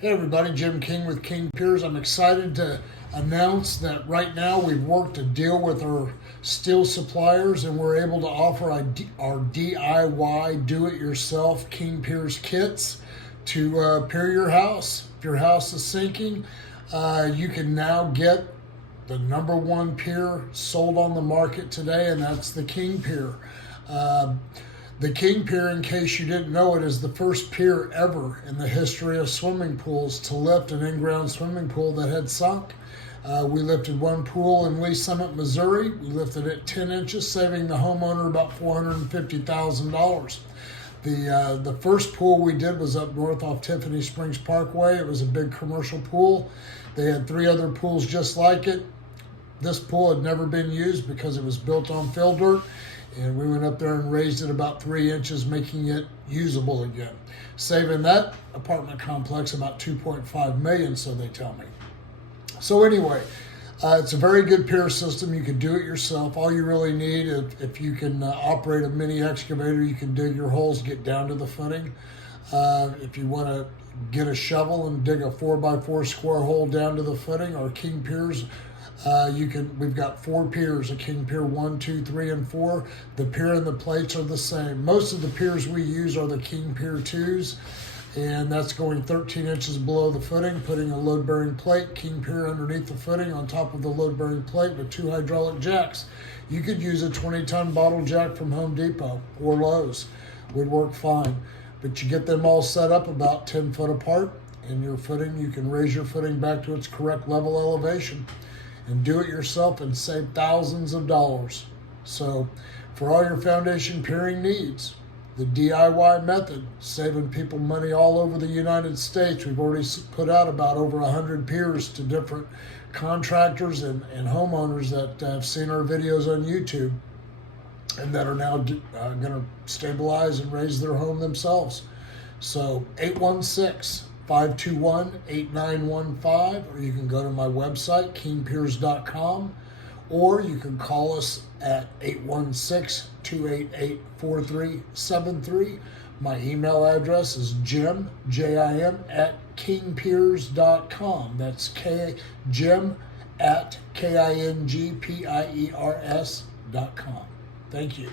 Hey everybody, Jim King with King Piers. I'm excited to announce that right now we've worked a deal with our steel suppliers and we're able to offer our DIY do-it-yourself King Piers kits to pier your house. If your house is sinking, you can now get the number one pier sold on the market today, and that's the King Pier. The King Pier, in case you didn't know it, is the first pier ever in the history of swimming pools to lift an in-ground swimming pool that had sunk. We lifted one pool in Lee Summit, Missouri. We lifted it 10 inches, saving the homeowner about $450,000. The first pool we did was up north off Tiffany Springs Parkway. It was a big commercial pool. They had 3 other pools just like it. This pool had never been used because it was built on fill dirt. And we went up there and raised it about 3 inches, making it usable again, saving that apartment complex about $2.5 million, so they tell me. So anyway, it's a very good pier system. You can do it yourself. All you really need, if you can operate a mini excavator, you can dig your holes, get down to the footing. If you want to get a shovel and dig a 4x4 square hole down to the footing, our King Piers, we've got 4 piers, a King Pier 1, 2, 3, and 4. The pier and the plates are the same. Most of the piers we use are the King Pier 2s, and that's going 13 inches below the footing, putting a load-bearing plate, King Pier underneath the footing on top of the load-bearing plate with 2 hydraulic jacks. You could use a 20-ton bottle jack from Home Depot or Lowe's. Would work fine. But you get them all set up about 10 foot apart, and your footing, you can raise your footing back to its correct level elevation and do it yourself and save thousands of dollars. So for all your foundation piering needs, the DIY method, saving people money all over the United States. We've already put out about over 100 piers to different contractors and homeowners that have seen our videos on YouTube and that are now going to stabilize and raise their home themselves. So 816-521-8915, or you can go to my website, kingpiers.com, or you can call us at 816-288-4373. My email address is jim, J-I-M, at kingpiers.com. That's Jim at KINGPIERS.com. Thank you.